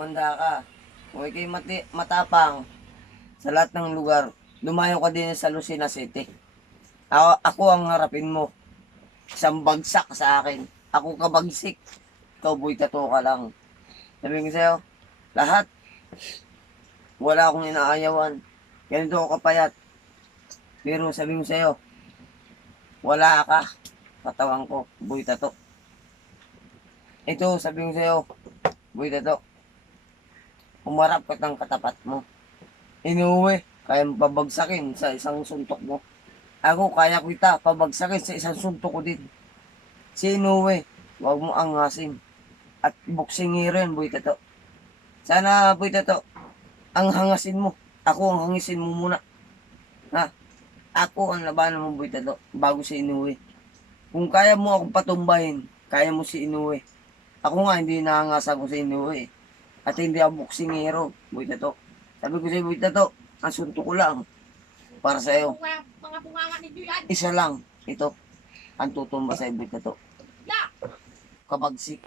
tumanda ka. Kung ikay matapang sa lahat ng lugar, lumayo ka din sa Lucena City. Ako ang harapin mo. Isang bagsak sa akin. Ako kabagsik. Ikaw boy tato ka lang. Sabihin ko sa'yo, lahat. Wala akong inaayawan. Ganito ako kapayat. Pero sabihin ko sa'yo, wala ka. Katawan ko, boy tato. Ito, sabihin ko sa'yo, boy tato. Umarap ka ng katapat mo. Inuwi, kaya mo pabagsakin sa isang suntok mo. Ako, kaya kita pabagsakin sa isang suntok ko din. Si Inuwi, huwag mo angasin. At buksingirin, boy tato. Sana, boy tato, ang hangasin mo. Ako ang hangisin mo muna. Ha? Ako ang labanan mo, boy tato, bago si Inuwi. Kung kaya mo akong patumbahin, kaya mo si Inuwi. Ako nga, hindi nahangasan ko si Inuwi. At hindi ako boksingero, boy tato. Sabi ko sa'yo, boy tato, ang suntok ko lang. Para sa'yo. Mga bunganga ninyo yan. Isa lang. Ito. Ang tutumba sa'yo, boy tato. Kabagsik.